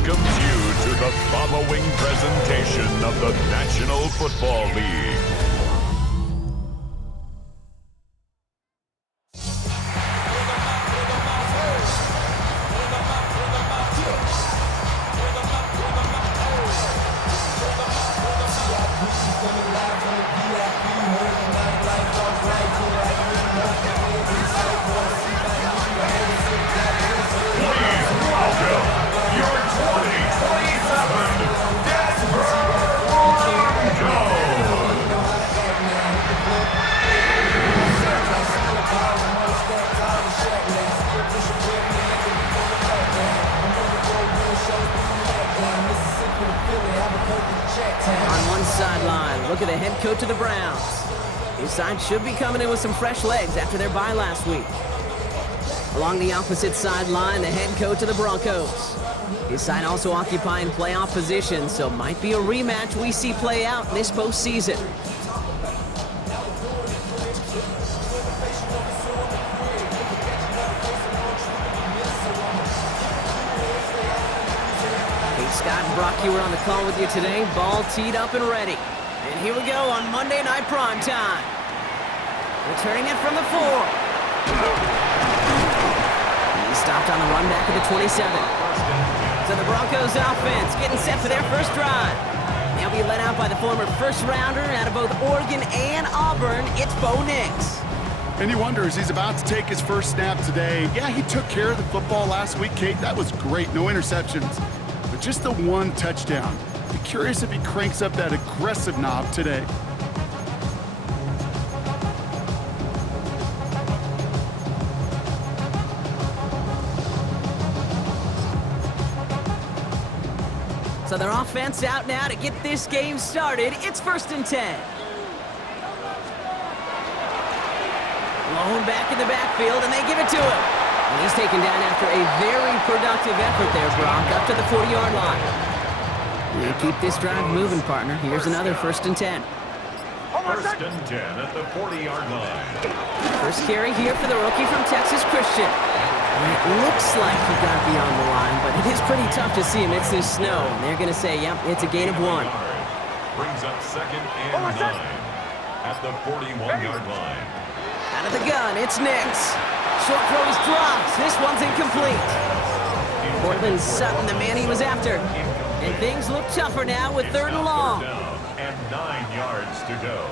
welcomes you to the following presentation of the National Football League. On one sideline, look at the head coach of the Browns. His side should be coming in with some fresh legs after their bye last week. Along the opposite sideline, the head coach of the Broncos. His side also occupying playoff position, so might be a rematch we see play out this postseason. Scott and Brock, you were on the call with you today. Ball teed up and ready. And here we go on Monday Night Primetime. Returning it from the 4. He stopped on the run back of the 27. So the Broncos offense getting set for their first drive. They'll be led out by the former first-rounder out of both Oregon and Auburn. It's Bo Nix. And you wonder, as he's about to take his first snap today, yeah, he took care of the football last week, Kate. That was great. No interceptions. Just the one touchdown. Be curious if he cranks up that aggressive knob today. So their offense out now to get this game started. It's 1st and 10. Lone back in the backfield, and they give it to him. And he's taken down after a very productive effort there, Brock, up to the 40-yard line. We'll keep this drive moving, partner. Here's another 1st and 10. 1st and 10 at the 40-yard line. First carry here for the rookie from Texas Christian. And it looks like he got beyond the line, but it is pretty tough to see amidst this snow. And they're going to say, yep, it's a gain of 1. Brings up 2nd and 9 at the 41-yard line. Out of the gun, it's Nix. Short throw is dropped. This one's incomplete. Portland Sutton, the man he was after. And things look tougher now with 3rd and long. And 9 yards to go.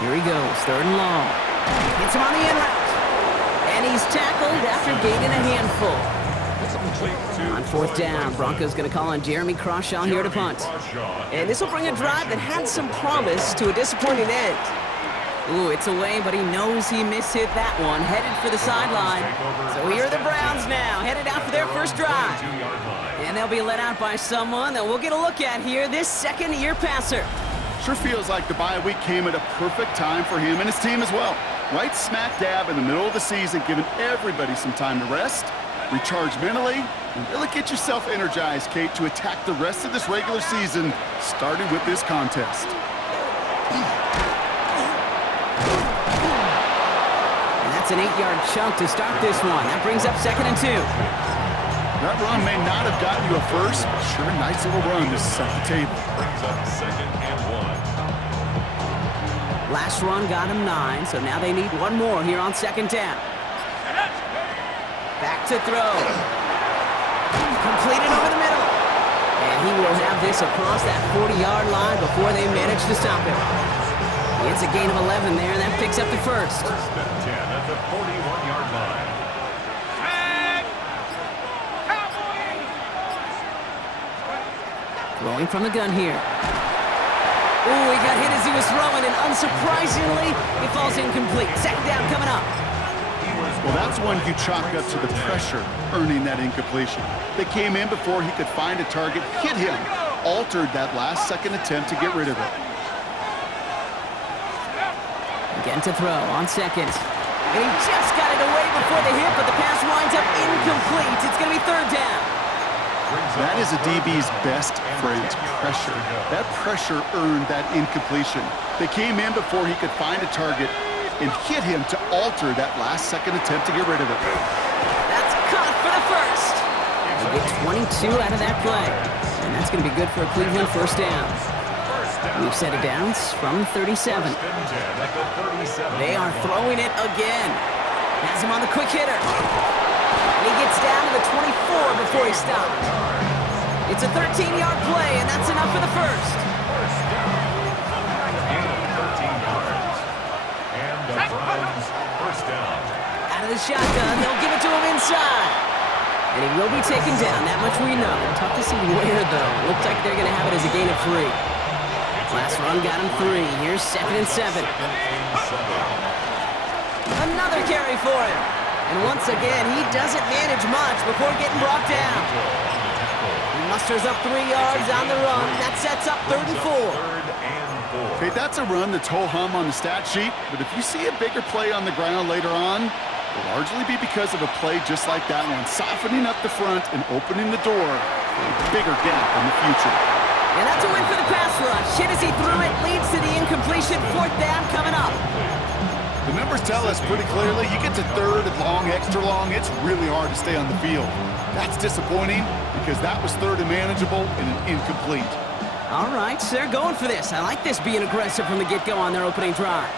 Here he goes, 3rd and long. Gets him on the in route. And he's tackled after gaining a handful. On 4th down, Broncos going to call on Jeremy Crawshaw here to punt. And this will bring a drive that had some promise to a disappointing end. Ooh, it's away, but he knows he mishit that one. Headed for the sideline. So here are the Browns now, headed out for their first drive. And they'll be led out by someone that we'll get a look at here, this second-year passer. Sure feels like the bye week came at a perfect time for him and his team as well. Right smack dab in the middle of the season, giving everybody some time to rest, recharge mentally, and really get yourself energized, Kate, to attack the rest of this regular season, starting with this contest. It's an 8-yard chunk to start this one. That brings up 2nd and 2. That run may not have gotten you a first, but sure, nice little run to set the table. Brings up 2nd and 1. Last run got him 9, so now they need one more here on 2nd down. Back to throw. Completed over the middle. And he will have this across that 40-yard line before they manage to stop him. It's a gain of 11 there, and that picks up the first. 1st and 10 at the 41-yard line. Throwing from the gun here. Ooh, he got hit as he was throwing, and unsurprisingly, he falls incomplete. 2nd down coming up. Well, that's one you chalk up to the pressure earning that incompletion. They came in before he could find a target, hit him, altered that last-second attempt to get rid of it. Again to throw on 2nd. And he just got it away before the hit, but the pass winds up incomplete. It's going to be 3rd down. That is a DB's best phrase, pressure. That pressure earned that incompletion. They came in before he could find a target and hit him to alter that last-second attempt to get rid of it. That's caught for the first. They get 22 out of that play. And that's going to be good for a Cleveland first down. We've set it down from 37. They are throwing it again. Has him on the quick hitter. And he gets down to the 24 before he stopped. It's a 13-yard play, and that's enough for the first. Out of the shotgun, they'll give it to him inside. And he will be taken down, that much we know. Tough to see where, though. Looks like they're going to have it as a gain of 3. Last run got him 3. Here's 2nd and 7. Another carry for him. And once again, he doesn't manage much before getting brought down. He musters up 3 yards on the run. That sets up 3rd and 4. Okay, that's a run that's ho-hum on the stat sheet, but if you see a bigger play on the ground later on, it'll largely be because of a play just like that one, softening up the front and opening the door for a bigger gap in the future. And that's a win for the pass rush. Hit as he threw it, leads to the incompletion. 4th down coming up. The numbers tell us pretty clearly, you get to 3rd and long, extra long, it's really hard to stay on the field. That's disappointing because that was 3rd and manageable and an incomplete. All right, so they're going for this. I like this being aggressive from the get-go on their opening drive.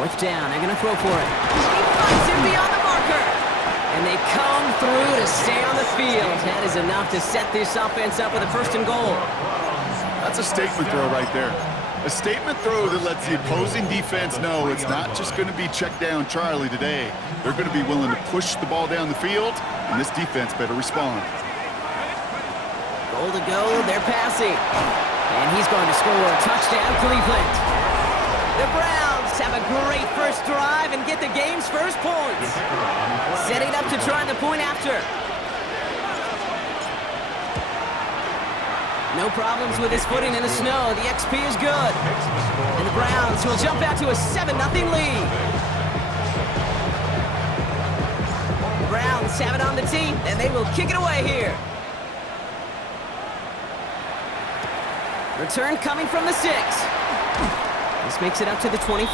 4th down, they're going to throw for it. He fights it beyond the marker. And they come through to stay on the field. That is enough to set this offense up with a 1st and goal. That's a statement throw right there. A statement throw that lets the opposing defense know it's not just going to be check down Charlie today. They're going to be willing to push the ball down the field, and this defense better respond. Goal to go, they're passing. And he's going to score a touchdown, Cleveland. The Browns have a great first drive and get the game's first points. Setting up to try the point after. No problems with his footing in the snow. The XP is good. And the Browns will jump out to a 7-0 lead. The Browns have it on the tee, and they will kick it away here. Return coming from the 6. This makes it up to the 25.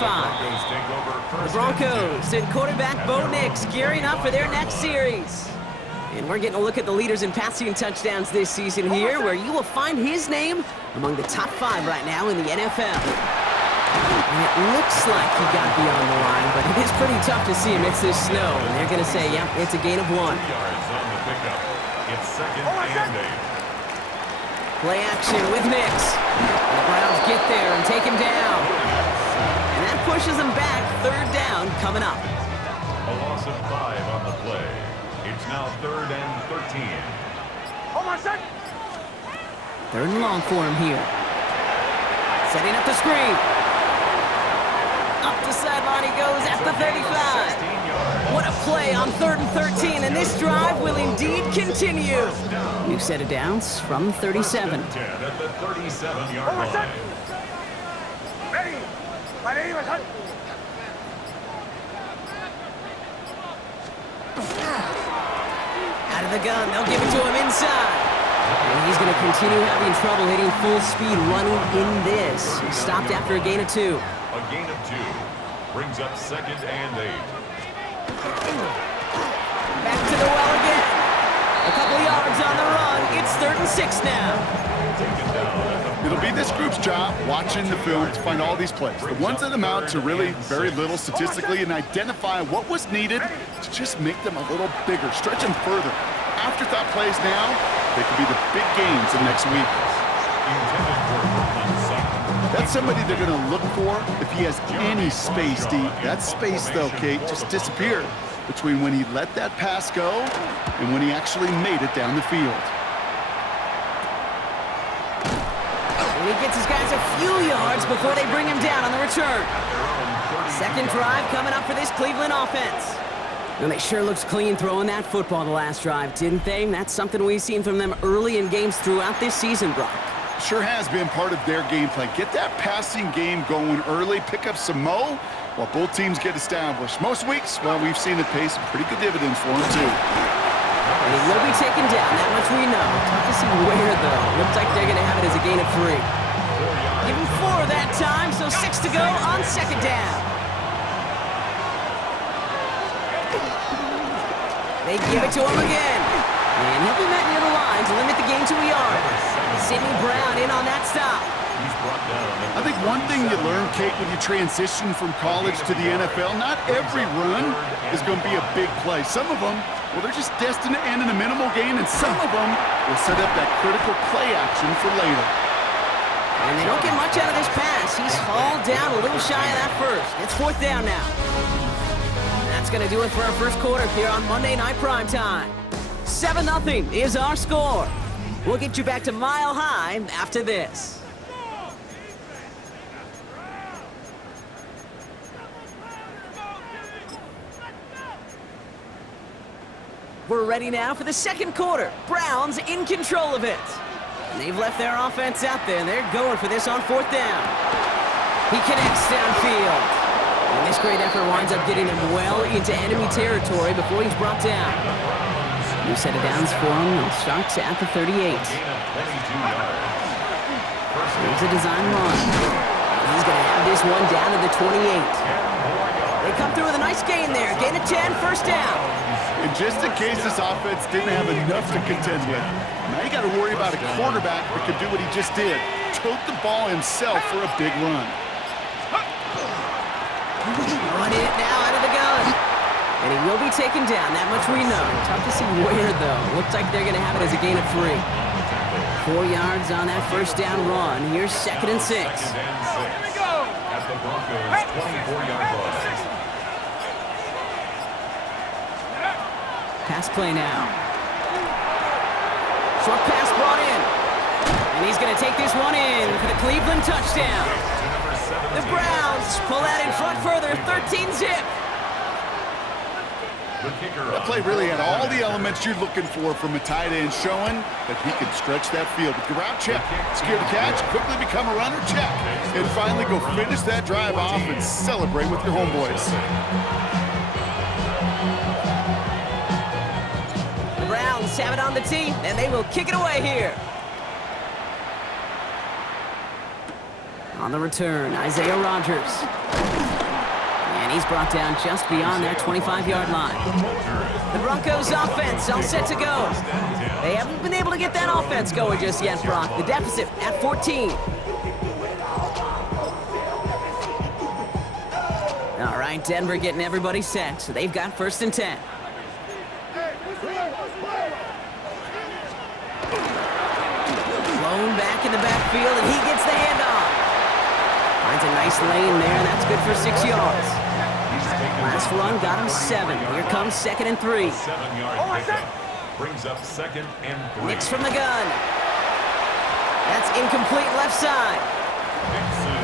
The Broncos and quarterback Bo Nix gearing up for their next series. And we're getting a look at the leaders in passing touchdowns this season here, where you will find his name among the top 5 right now in the NFL. And it looks like he got beyond the line, but it is pretty tough to see amidst this snow. And they're going to say, yep, it's a gain of 1. It's 2nd and 8. Play action with Nix. And the Browns get there and take him down. And that pushes them back. 3rd down coming up. A loss of 5 on the play. It's now 3rd and 13. Hold on a sec. 3rd and long for him here. Setting up the screen. Up the sideline he goes at the 35. What a play on 3rd and 13, and this drive will indeed continue. New set of downs from 37. 10 at the 37-yard line. Ready. My name is Hunt. Out of the gun, they'll give it to him inside. And he's going to continue having trouble hitting full speed running in this. He stopped after a gain of 2. A gain of 2 brings up 2nd and 8. Back to the well again. A couple yards on the run. It's 3rd and 6 now. It'll be this group's job, watching the film, to find all these plays. The ones that amount to really very little statistically, and identify what was needed to just make them a little bigger, stretch them further. Afterthought plays now, they could be the big games of next week. That's somebody they're going to look for if he has any space deep. That space, though, Kate, just disappeared between when he let that pass go and when he actually made it down the field. And he gets his guys a few yards before they bring him down on the return. 2nd drive coming up for this Cleveland offense. And they sure looks clean throwing that football the last drive, didn't they? That's something we've seen from them early in games throughout this season, Brock. Sure has been part of their game plan. Get that passing game going early, pick up some mo while both teams get established. Most weeks, well, we've seen it pay some pretty good dividends for them, too. And he will be taken down, that much we know. Tough to see where, though. Looks like they're going to have it as a gain of 3. Give him 4 that time, so 6 to go on 2nd down. They give it to him again. And he'll be met near the line to limit the game to a yard. Sidney Brown in on that stop. I think one thing you learn, Kate, when you transition from college to the NFL, not every run is going to be a big play. Some of them, well, they're just destined to end in a minimal gain, and some of them will set up that critical play action for later. And they don't get much out of this pass. He's hauled down a little shy of that first. It's 4th down now. That's going to do it for our first quarter here on Monday Night Primetime. 7-0 is our score. We'll get you back to Mile High after this. We're ready now for the second quarter. Browns in control of it. And they've left their offense out there, and they're going for this on 4th down. He connects downfield. And this great effort winds up getting him well into enemy territory before he's brought down. New set of downs for him. It starts at the 38. Here's a design run. He's going to have this one down to the 28. They come through with a nice gain there. Gain of 10, 1st down. And just in case this offense didn't have enough to contend with, now you got to worry about a quarterback that could do what he just did. Tote the ball himself for a big run. Run it now out of the gun. And he will be taken down. That much we know. Tough to see where, though. Looks like they're going to have it as a gain of 3. 4 yards on that 1st down run. Here's 2nd and 6. Here we go. At the Broncos' 24-yard line. Pass play now. Short pass brought in. And he's going to take this one in for the Cleveland touchdown. The Browns pull that in front further, 13-zip. That play really had all the elements you're looking for from a tight end, showing that he can stretch that field. With your route check, secure the catch, quickly become a runner, check. And finally go finish that drive off and celebrate with your homeboys. Browns have it on the tee, and they will kick it away here. On the return, Isaiah Rodgers. And he's brought down just beyond that 25-yard line. The Broncos offense all set to go. They haven't been able to get that offense going just yet, Brock. The deficit at 14. All right, Denver getting everybody set, so they've got 1st and 10. Blown back in the backfield, and he gets the handoff. Finds a nice lane there, and that's good for 6 yards. Last run got him 7. Here comes 2nd and 3. 7-yard pickup. Brings up 2nd and 3. Nicks from the gun. That's incomplete left side.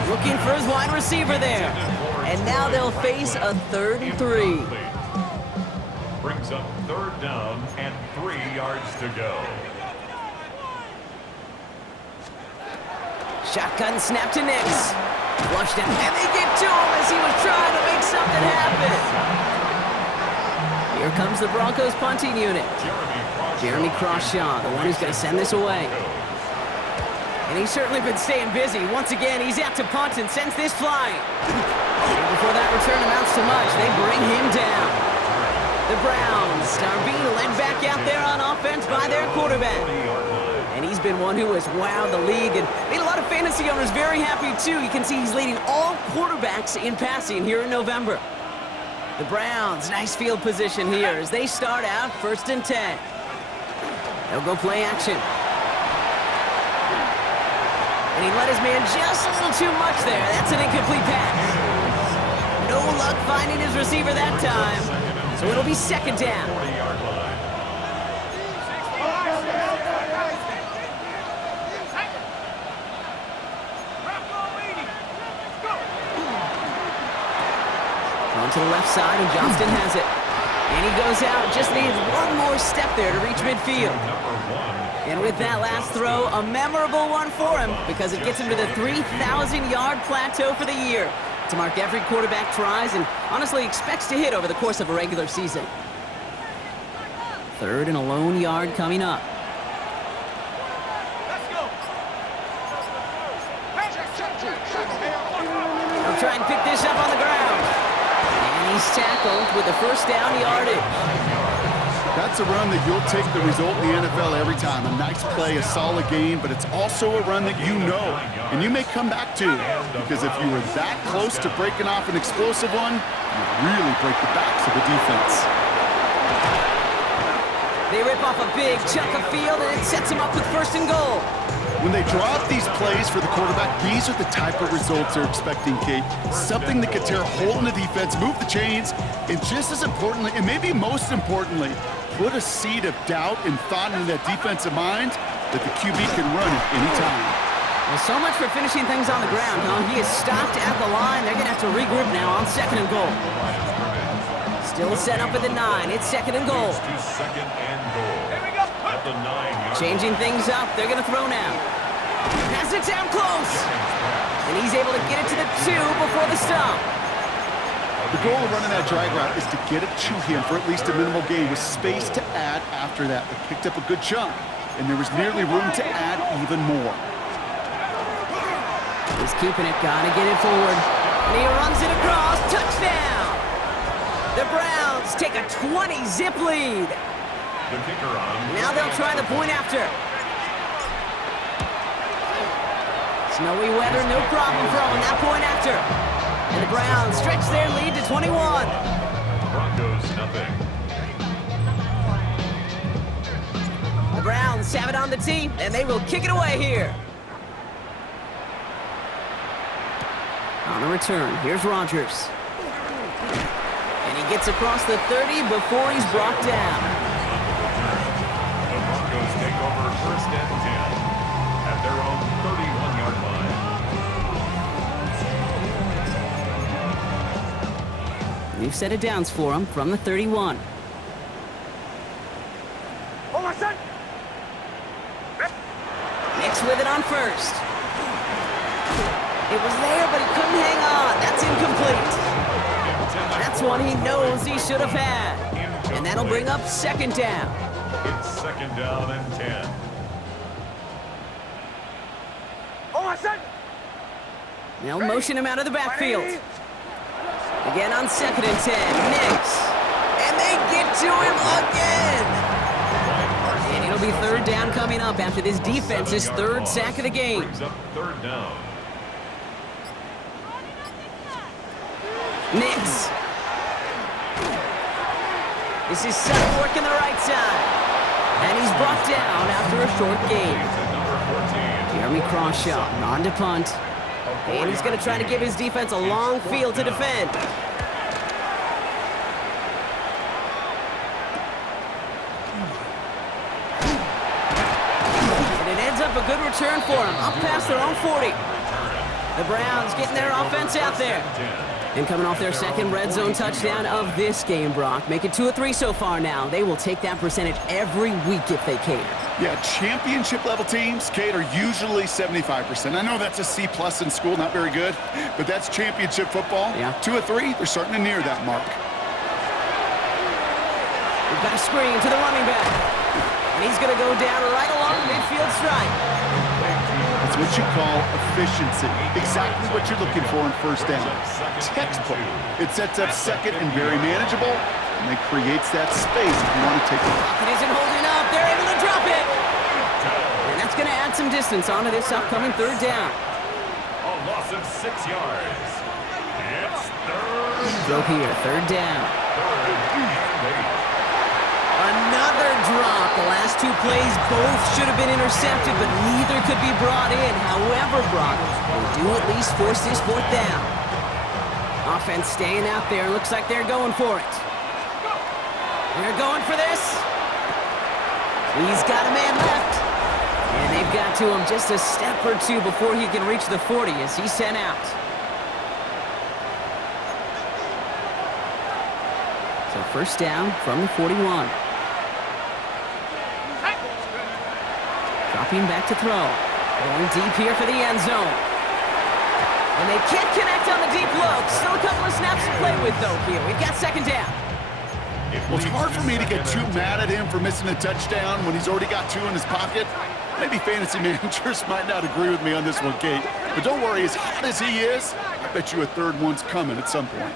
Looking for his wide receiver there. And now they'll face a 3rd and 3. Brings up 3rd down and 3 yards to go. Shotgun snap to Nicks. Flushed him, and they get to him as he was trying to make something happen. Here comes the Broncos punting unit. Jeremy Crawshaw, the one who's going to send this away. And he's certainly been staying busy. Once again, he's out to punt and sends this flying. And before that return amounts to much, they bring him down. The Browns are being led back out there on offense by their quarterback. And he's been one who has wowed the league and made a lot of fantasy owners very happy, too. You can see he's leading all quarterbacks in passing here in November. The Browns, nice field position here as they start out 1st and 10. They'll go play action. And he let his man just a little too much there. That's an incomplete pass. No luck finding his receiver that time. So it'll be 2nd down. To the left side, and Johnston has it. And he goes out, just needs one more step there to reach midfield. And with that last throw, a memorable one for him because it gets him to the 3,000-yard plateau for the year. To mark every quarterback tries and honestly expects to hit over the course of a regular season. 3rd and a lone yard coming up. They'll try and pick this up on the ground. He's tackled with the 1st down yardage. It's a run that you'll take the result in the NFL every time. A nice play, a solid game, but it's also a run that you know and you may come back to. Because if you were that close to breaking off an explosive one, you really break the backs of the defense. They rip off a big chunk of field, and it sets them up with first and goal. When they draw up these plays for the quarterback, these are the type of results they're expecting, Kate. Something that could tear a hole in the defense, move the chains, and just as importantly, and maybe most importantly, put a seed of doubt and thought into that defensive mind that the QB can run at any time. Well, so much for finishing things on the ground, huh? He is stopped at the line. They're going to have to regroup now on second and goal. Still set up at the 9. It's second and goal. Second and goal. At the 9. Changing things up. They're going to throw now. Pass it down close. And he's able to get it to the 2 before the stop. The goal of running that drag route is to get it to him for at least a minimal gain with space to add after that. They picked up a good chunk, and there was nearly room to add even more. He's keeping it. Got to get it forward. And he runs it across. Touchdown. The Browns take a 20-zip lead. The kicker on. Now they'll try the point after. Snowy weather, no problem throwing that point after. And the Browns stretch their lead to 21. Broncos nothing. The Browns have it on the tee, and they will kick it away here. On the return, here's Rodgers. And he gets across the 30 before he's brought down. The Broncos take over first and 10 at their own 31-yard line. We've set it downs for him from the 31. Nix with it on first. It was there, but he couldn't hang on. That's incomplete. That's one he knows he should have had. And that'll bring up second down. It's second down and 10. They'll motion him out of the backfield. Again on second and 10. Nix. And they get to him again. And it'll be third down coming up after this defense's third sack of the game. Brings up third down. Nix. This is Sutton working the right side. And he's brought down after a short gain. Jeremy Crawshaw on to punt. And he's going to try to give his defense a long field to defend. And it ends up a good return for him, up past their own 40. The Browns getting their offense out there. And coming off their second red zone touchdown of this game, Brock. Make it 2 of 3 so far now. They will take that percentage every week if they can. Yeah, championship-level teams, Kate, are usually 75%. I know that's a C+ in school, not very good, but that's championship football. Yeah. 2 of 3, they're starting to near that mark. We've got a screen to the running back. And he's going to go down right along the midfield stripe. That's what you call efficiency. Exactly what you're looking for in first down. Textbook. It sets up second and very manageable, and it creates that space if you want to take it. It isn't holding up. They're able to drop it. And that's going to add some distance onto this upcoming third down. A loss of 6 yards. It's third. Throw here, third down. Third and 8. Another drop. The last 2 plays both should have been intercepted, but neither could be brought in. However, Brock, they do at least force this fourth down. Offense staying out there. Looks like they're going for it. They're going for this. He's got a man left. And they've got to him just a step or 2 before he can reach the 40 as he's sent out. So first down from the 41. Dropping back to throw. Going deep here for the end zone. And they can't connect on the deep look. Still a couple of snaps to play with, though, here. We've got second down. Well, it's hard for me to get too mad at him for missing a touchdown when he's already got 2 in his pocket. Maybe fantasy managers might not agree with me on this one, Kate. But don't worry, as hot as he is, I bet you a third one's coming at some point.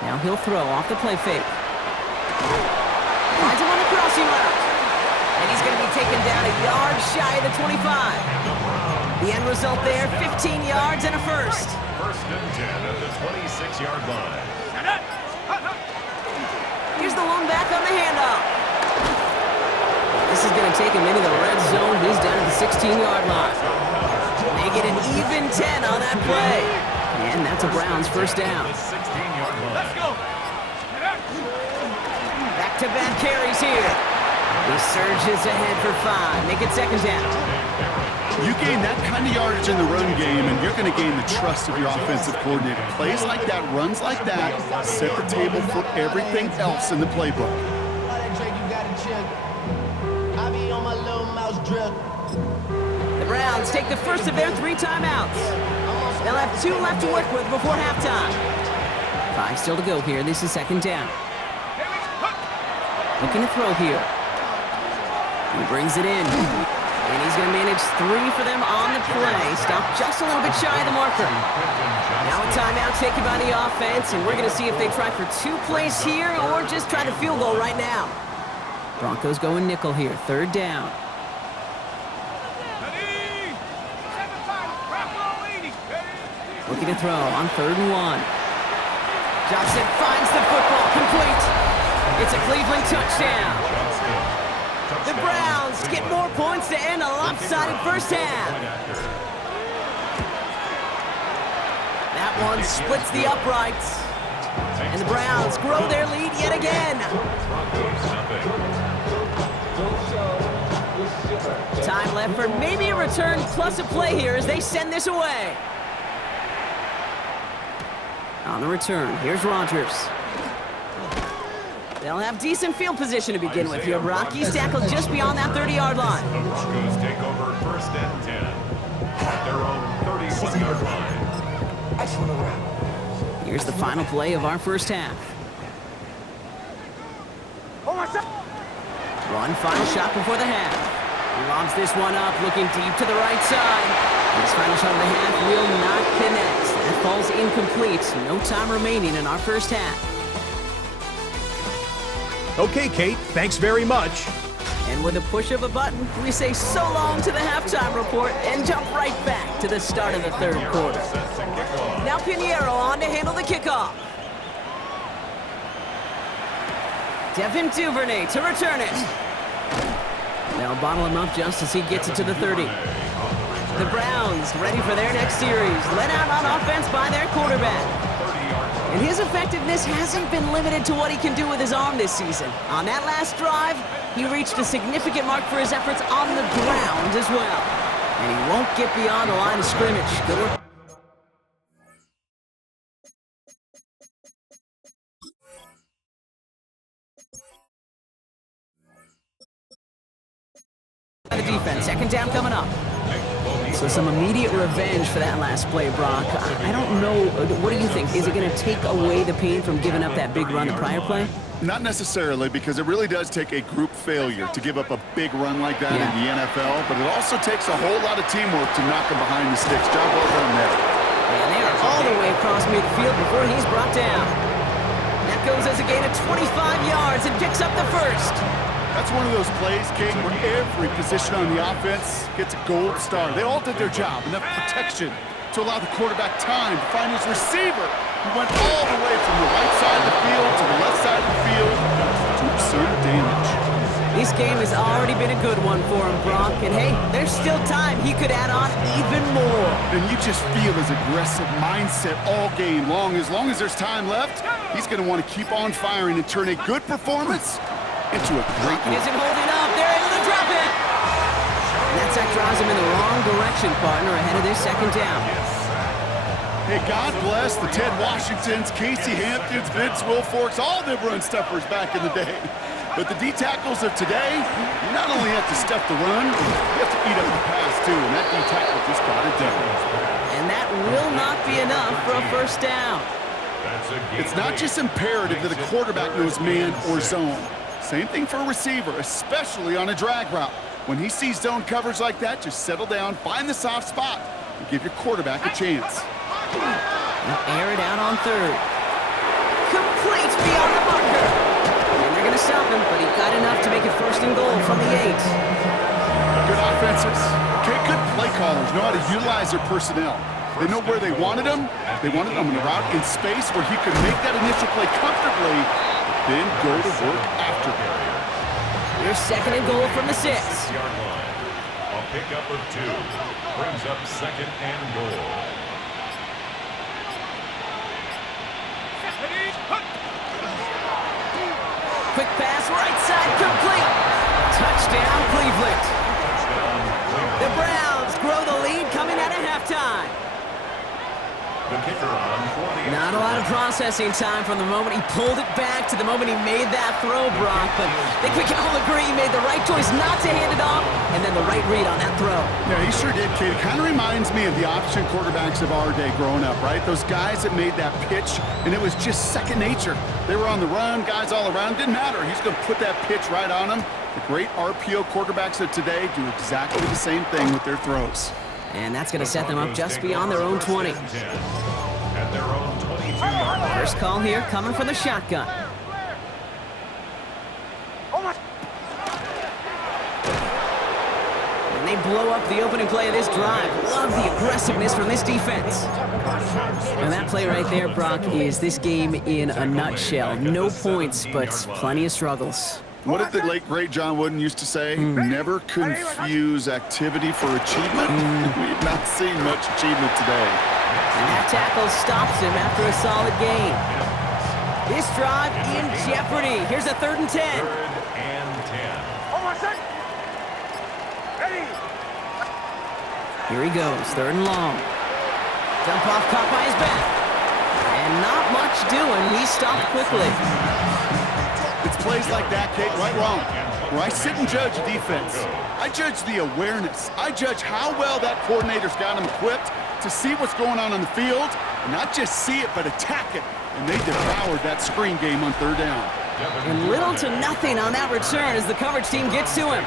Now he'll throw off the play fake. Finds him on the crossing route. And he's going to be taken down a yard shy of the 25. The end result there, 15 yards and a first. First and 10 at the 26-yard line. Here's the lone back on the handoff. This is going to take him into the red zone. He's down at the 16-yard line. They get an even 10 on that play. And that's a Browns first down. The 16-yard line. Let's go. Back-to-back carries here. He surges ahead for 5. Make it second down. You gain that kind of yardage in the run game, and you're going to gain the trust of your offensive coordinator. Plays like that, runs like that, set the table for everything else in the playbook. The Browns take the first of their 3 timeouts. They'll have 2 left to work with before halftime. 5 still to go here. This is second down. Looking to throw here. He brings it in. And he's going to manage 3 for them on the play. Stopped just a little bit shy of the marker. Now a timeout taken by the offense, and we're going to see if they try for 2 plays here or just try to field goal right now. Broncos going nickel here, third down. Looking to throw on 3rd and 1. Johnson finds the football, complete. It's a Cleveland touchdown. The Browns get more points to end a lopsided first half. That one splits the uprights. And the Browns grow their lead yet again. Time left for maybe a return plus a play here as they send this away. On the return, here's Rodgers. They'll have decent field position to begin with here. Rocky's tackled just beyond that 30-yard line. The Broncos take over first and 10 at their own 31-yard line. Here's the final play of our first half. One final shot before the half. He lobs this one up, looking deep to the right side. His final shot of the half will not connect. That falls incomplete. No time remaining in our first half. Okay, Kate, thanks very much. And with a push of a button, we say so long to the halftime report and jump right back to the start of the 3rd quarter. Now Pinheiro on to handle the kickoff. Devin Duvernay to return it. They'll bottle him up just as he gets it to the 30. The Browns ready for their next series, led out on offense by their quarterback. And his effectiveness hasn't been limited to what he can do with his arm this season. On that last drive, he reached a significant mark for his efforts on the ground as well. And he won't get beyond the line of scrimmage. Good work. The defense, second down coming up. So some immediate revenge for that last play, Brock. I don't know, what do you think? Is it going to take away the pain from giving up that big run the prior play? Not necessarily, because it really does take a group failure to give up a big run like that in the NFL, but it also takes a whole lot of teamwork to knock him behind the sticks. Job well done there. And they are all the way across midfield before he's brought down. That goes as a gain of 25 yards and picks up the first. That's one of those plays, Kate, where every position on the offense gets a gold star. They all did their job, enough protection to allow the quarterback time to find his receiver, who went all the way from the right side of the field to the left side of the field to absurd damage. This game has already been a good one for him, Brock, and hey, there's still time he could add on even more. And you just feel his aggressive mindset all game long. As long as there's time left, he's going to want to keep on firing and turn a good performance into a great one. Isn't holding up. They're able to drop it. And that sack drives him in the wrong direction, partner, ahead of this second down. Hey, God bless the Ted Washingtons, Casey Hamptons, Vince Wilforks, all them run stuffers back in the day. But the D-tackles of today, you not only have to stuff the run, you have to eat up the pass, too. And that D-tackle just got it done. And that will not be enough for a first down. It's not just imperative that a quarterback knows man or zone. Same thing for a receiver, especially on a drag route. When he sees zone coverage like that, just settle down, find the soft spot, and give your quarterback a chance. They'll air it out on 3rd. Complete beyond the marker. And they're going to know how to utilize their personnel. They know where they wanted him. They wanted him in a route in space where he could make that initial play comfortably, then go to work after. Here's second and goal from the 6. 6-yard line. A pickup of 2 brings up second and goal. Quick pass, right side, complete. Touchdown, Cleveland. The Browns grow the lead coming out of halftime. The kicker on for the Not a lot of processing time from the moment he pulled it back to the moment he made that throw, Brock. But I think we can all agree he made the right choice not to hand it off, and then the right read on that throw. Yeah, he sure did, Kate. It kind of reminds me of the option quarterbacks of our day growing up, right? Those guys that made that pitch, and it was just second nature. They were on the run, guys all around. Didn't matter. He's going to put that pitch right on them. The great RPO quarterbacks of today do exactly the same thing with their throws. And that's going to set them up just beyond their own 20. At their own 22-yard line. First call here coming from the shotgun. And they blow up the opening play of this drive. Love the aggressiveness from this defense. And that play right there, Brock, is this game in a nutshell. No points, but plenty of struggles. What did the late, great John Wooden used to say? Never confuse activity for achievement. We've not seen much achievement today. And that tackle stops him after a solid gain. This drive in jeopardy. Here's a 3rd and 10. 3rd and 10. Ready. Here he goes, 3rd and long. Dump off caught by his back. And not much doing. He stopped quickly. It's plays like that, Kate, right wrong. Where I sit and judge defense. I judge the awareness. I judge how well that coordinator's got him equipped to see what's going on the field, and not just see it, but attack it. And they devoured that screen game on 3rd down. And little to nothing on that return as the coverage team gets to him.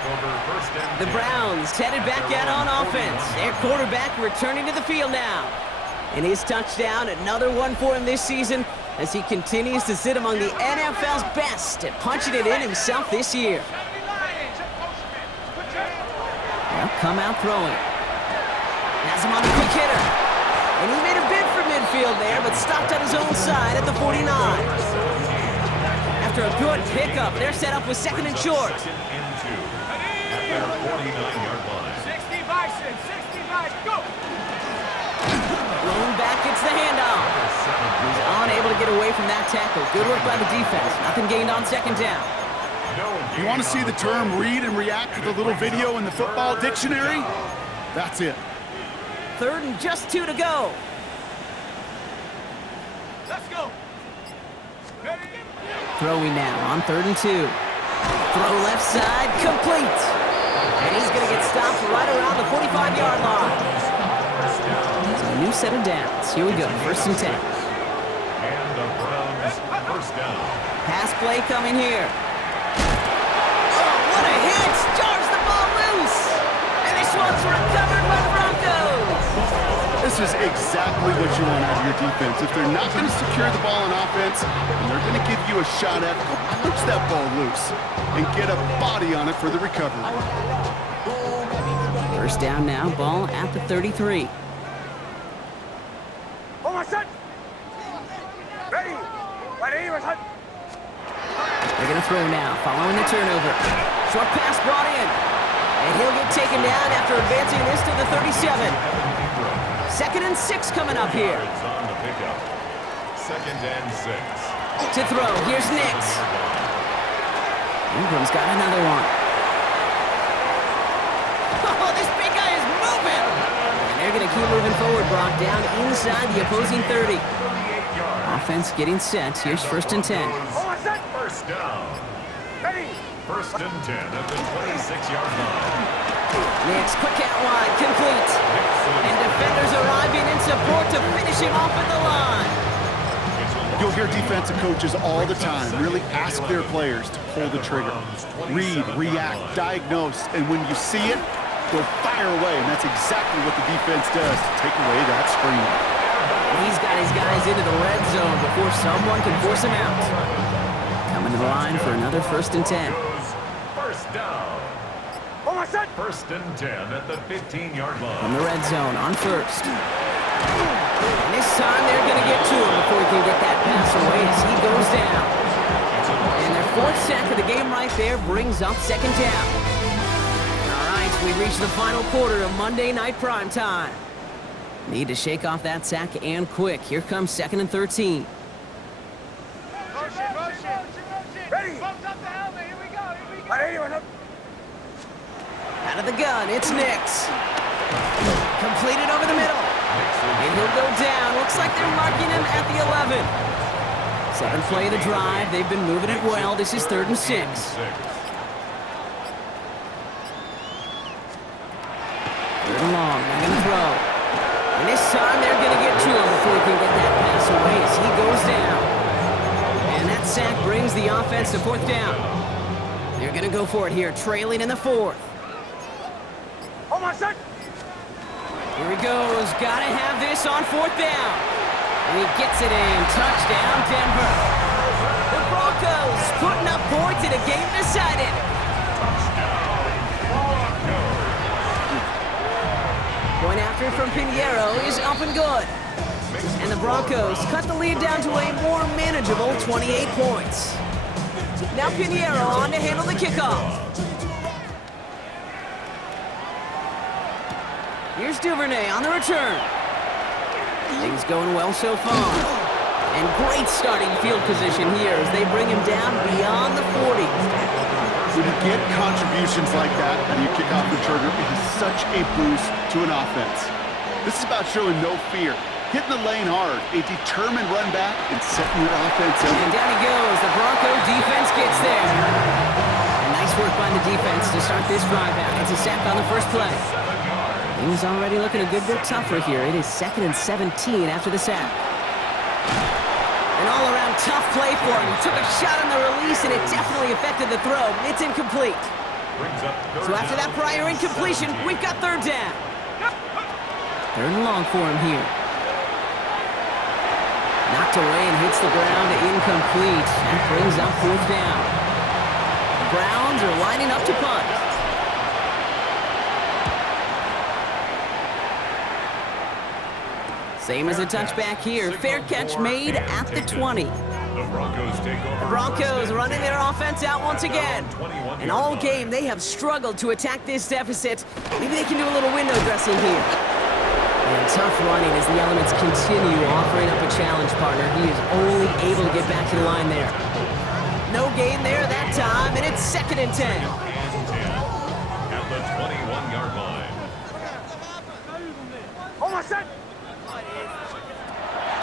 The Browns headed back out on offense. Their quarterback returning to the field now. And his touchdown, another one for him this season, as he continues to sit among the NFL's best at punching it in himself this year. Well, come out throwing. Has him on the quick hitter. And he made a bid for midfield there, but stopped on his own side at the 49. After a good pickup, they're set up with 2nd and short. 2nd and 2 at their 49-yard line. 60 Bison, 60 Bison, go! Thrown back, gets the handoff. He's unable to get away from that tackle. Good work by the defense. Nothing gained on 2nd down. You want to see the term read and react with a little video in the football dictionary? That's it. 3rd and just 2 to go. Let's go! Ready? Throwing now on 3rd and 2. Throw left side, complete. And he's going to get stopped right around the 45-yard line. So a new set of downs. Here we go, 1st and 10. And the Browns 1st down. Pass play coming here. Oh, what a hit! Jars the ball loose. And this one's recovered by the Broncos. This is exactly what you want out of your defense. If they're not going to secure the ball on offense, and they're going to give you a shot at, go punch that ball loose and get a body on it for the recovery. 1st down now, ball at the 33. Hold my son! Ready! Ready, my son! They're going to throw now, following the turnover. Short pass brought in. And he'll get taken down after advancing this to the 37. 2nd and 6 coming up here. It's on the pickup. 2nd and 6. To throw, here's Nix. Ingram's got another one. Oh, this big guy is moving! And they're going to keep moving forward, Brock, down inside the opposing 30. Offense getting set. Here's 1st and 10. Hold my son! 1st down. Ready! 1st and 10 at the 26-yard line. Nix, quick out wide, complete. And defenders arriving in support to finish him off at the line. You'll hear defensive coaches all the time really ask their players to pull the trigger. Read, react, diagnose, and when you see it, go fire away. And that's exactly what the defense does to take away that screen. He's got his guys into the red zone before someone can force him out. Coming to the line for another 1st and 10. 1st down. Hold First and 10 at the 15-yard line. From the red zone on first. And this time they're going to get to him before he can get that pass away as he goes down. And their fourth sack of the game right there brings up second down. All right, we reach the final quarter of Monday Night Primetime. Need to shake off that sack and quick. Here comes 2nd and 13. Ready. Out of the gun, it's Nix. Completed over the middle. And he'll go down. Looks like they're marking him at the 11. Second play of the drive. They've been moving it well. This is 3rd and 6. Third and long. They're going to throw. And this time they're going to get to him before he can get that pass away as he goes down. And that sack brings the offense to 4th down. They're going to go for it here, trailing in the 4th. Here he goes. Gotta have this on 4th down. And he gets it in. Touchdown, Denver. The Broncos putting up points in a game decided. Point after from Pinheiro is up and good. And the Broncos cut the lead down to a more manageable 28 points. Now Pinheiro on to handle the kickoff. Here's Duvernay on the return. Things going well so far. And great starting field position here as they bring him down beyond the 40. When you get contributions like that and you kick off returner, it is such a boost to an offense. This is about showing no fear, hitting the lane hard, a determined run back, and setting your offense up. And down he goes. The Bronco defense gets there. And nice work by the defense to start this drive out. It's a sack on the first play. Things already looking a good bit tougher here. It is 2nd and 17 after the sack. An all-around tough play for him. He took a shot on the release, and it definitely affected the throw. It's incomplete. So after that prior incompletion, we've got 3rd down. 3rd and long for him here. Knocked away and hits the ground, incomplete. That brings up 4th down. The Browns are lining up to punt. Same as a touchback here. Fair catch made at the 20. The Broncos take over. The Broncos running their offense out once again. And all game, they have struggled to attack this deficit. Maybe they can do a little window dressing here. And tough running as the elements continue offering up a challenge partner. He is only able to get back to the line there. No gain there that time, and it's 2nd and 10. At the 21-yard line.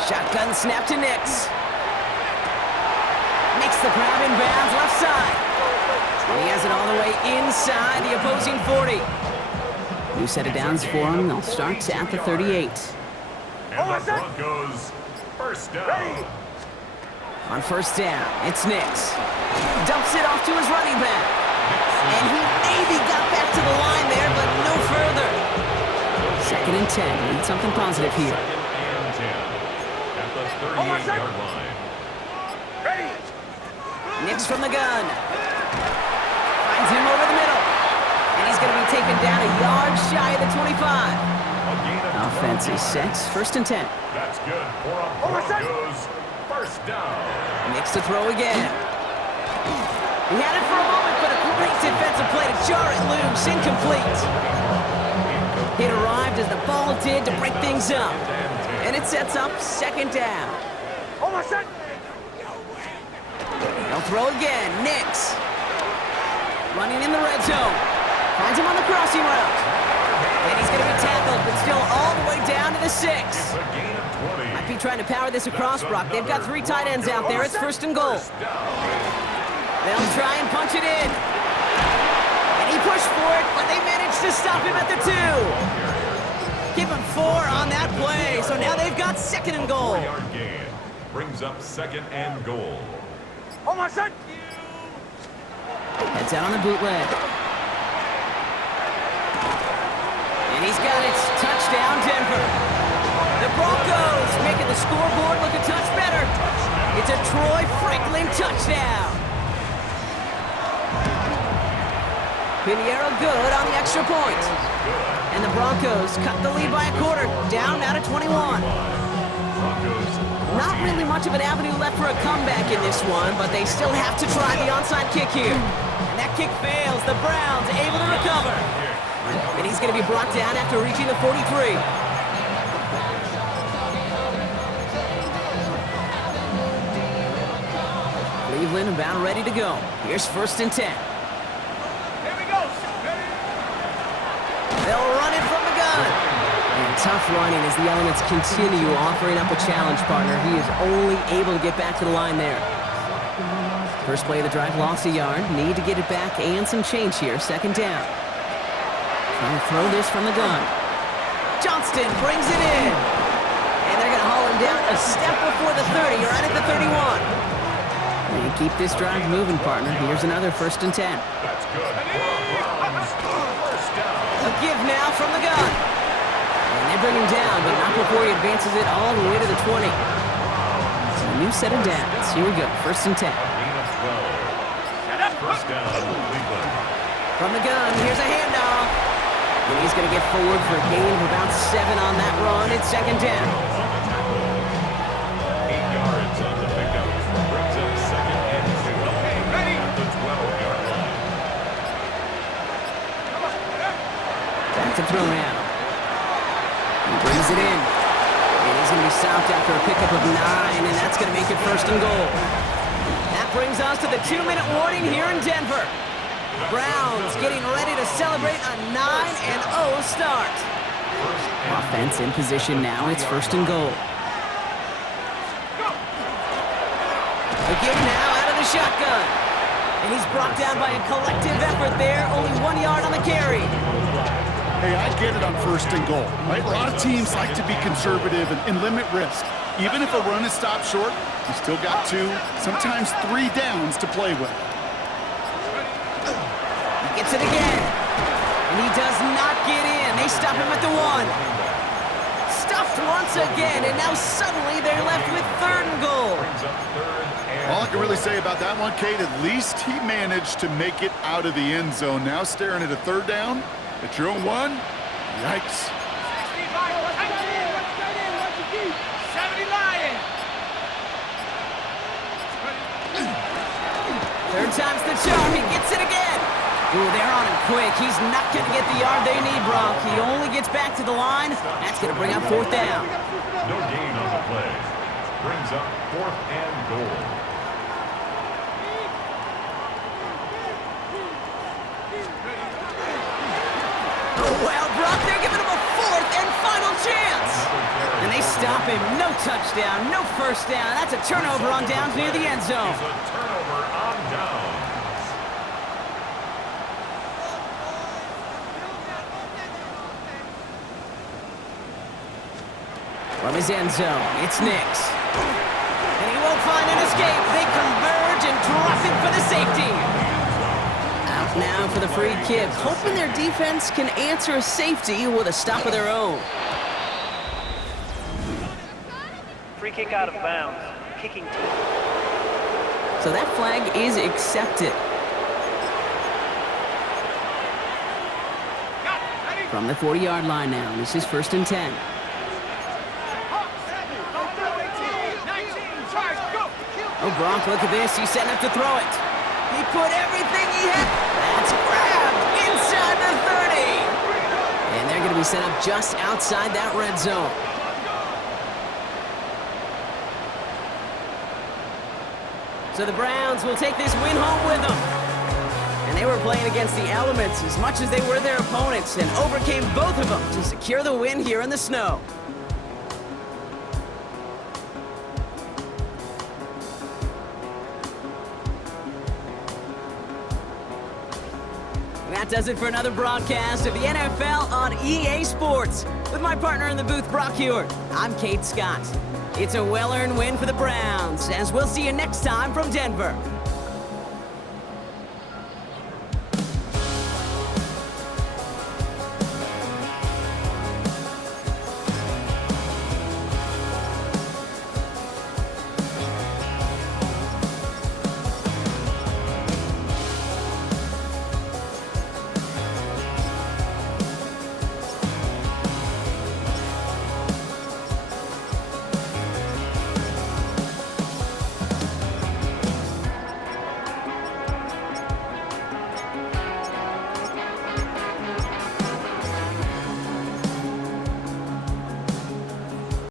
Shotgun snap to Nix. Makes the grab in bounds left side. And he has it all the way inside the opposing 40. New set of downs for him. They'll start at the 38. And the Broncos first down. On first down, it's Nix. Dumps it off to his running back. And he maybe got back to the line there, but no further. 2nd and 10. Need something positive here. 2nd and 10 at the 38-yard line. Nix from the gun. Finds him over the middle. And he's going to be taken down a yard shy of the 25. Offense is set. 1st and 10. That's good for a Broncos first down. Nix to throw again. He had it for a moment, but a great defensive play to jar it loose. Incomplete. It arrived as the ball did to break things up. And it sets up 2nd down. They'll throw again. Nix. Running in the red zone. Finds him on the crossing route. And he's going to be tackled, but still all the way down to the 6. Might be trying to power this across, Brock. They've got 3 tight ends out there. It's 1st and goal. They'll try and punch it in. And he pushed for it, but they managed to stop him at the 2. Give him 4 on that play. So now they've got 2nd and goal. 4-yard gain brings up 2nd and goal. Heads out on the bootleg. And he's got it. Touchdown, Denver. The Broncos making the scoreboard look a touch better. It's a Troy Franklin touchdown. Pinheiro good on the extra point. And the Broncos cut the lead by a quarter, down now to 21. Not really much of an avenue left for a comeback in this one, but they still have to try the onside kick here. And that kick fails. The Browns able to recover. And he's going to be brought down after reaching the 43. Cleveland about ready to go. Here's 1st and 10. Here we go. They'll run it from the gun. And tough running as the Elements continue offering up a challenge partner. He is only able to get back to the line there. First play of the drive, lost a yard. Need to get it back and some change here. 2nd down. Trying to throw this from the gun. Johnston brings it in. And they're going to haul him down a step before the 30, right at the 31. And keep this drive moving, partner. Here's another 1st and 10. That's good. First down. A give now from the gun. And they bring him down, but not before he advances it all the way to the 20. It's a new set of downs. Here we go, 1st and 10. Gain of 12. First down, Cleveland. From the gun, here's a handoff. And he's going to get forward for a gain of about 7 on that run. It's 2nd down. 8 yards on the pickup. Brings up 2nd and 2. Okay, ready. At the 12-yard line. Back to throw now. He brings it in. And he's going to be stopped after a pickup of 9, and that's going to make it 1st and goal. That brings us to the 2-minute warning here in Denver. Browns getting ready to celebrate a 9-0 start. Offense in position now. It's 1st and goal. A give now out of the shotgun. And he's brought down by a collective effort there. Only 1 yard on the carry. Hey, I get it on 1st and goal, right? A lot of teams like to be conservative and limit risk. Even if a run is stopped short, you still got 2, sometimes 3 downs to play with. He gets it again. And he does not get in. They stop him at the 1. Stuffed once again, and now suddenly they're left with 3rd and goal. Brings up 3rd and All I can really say about that one, Kate, at least he managed to make it out of the end zone. Now staring at a 3rd down at your own 1. Yikes. 70 Lion. 3rd time's the charm. He gets it again. Ooh, they're on him quick. He's not going to get the yard they need, Bronk. He only gets back to the line. That's going to bring up 4th down. no gain on the play. Brings up 4th and goal. Well, Brock, they're giving him a 4th and final chance. And they stop him. No touchdown, no 1st down. That's a turnover on downs near the end zone. It's a turnover on downs. From his end zone, it's Nix. And he won't find an escape. They converge and drop him for the safety. Out now for the free kick, hoping their defense can answer a safety with a stop of their own. Free kick out of bounds. Kicking team. So that flag is accepted. From the 40-yard line now, this is 1st and 10. Oh, Gronk, look at this. He's setting up to throw it. He put everything he had. That's grabbed inside the 30. And they're going to be set up just outside that red zone. So the Browns will take this win home with them. And they were playing against the Elements as much as they were their opponents and overcame both of them to secure the win here in the snow. That does it for another broadcast of the NFL on EA Sports. With my partner in the booth, Brock Huard, I'm Kate Scott. It's a well-earned win for the Browns, as we'll see you next time from Denver.